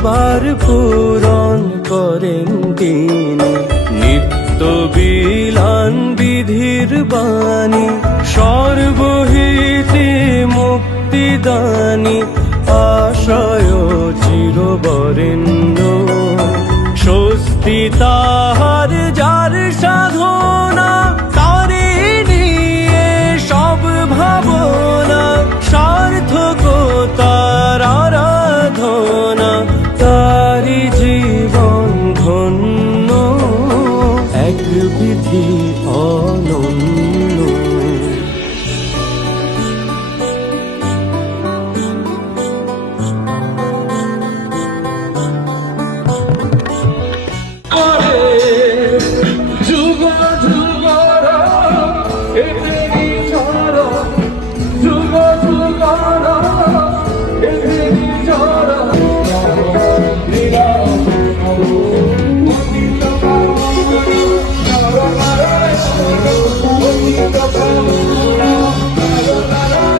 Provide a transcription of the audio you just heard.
সবার পূরণ করেন তিনি। নিত্য বিলান বিধির বাণী, সর্বহিতে মুক্তিদানী, আশ্রয় চিরবরেণ্য। স্বস্তি তাহার যার সাধন,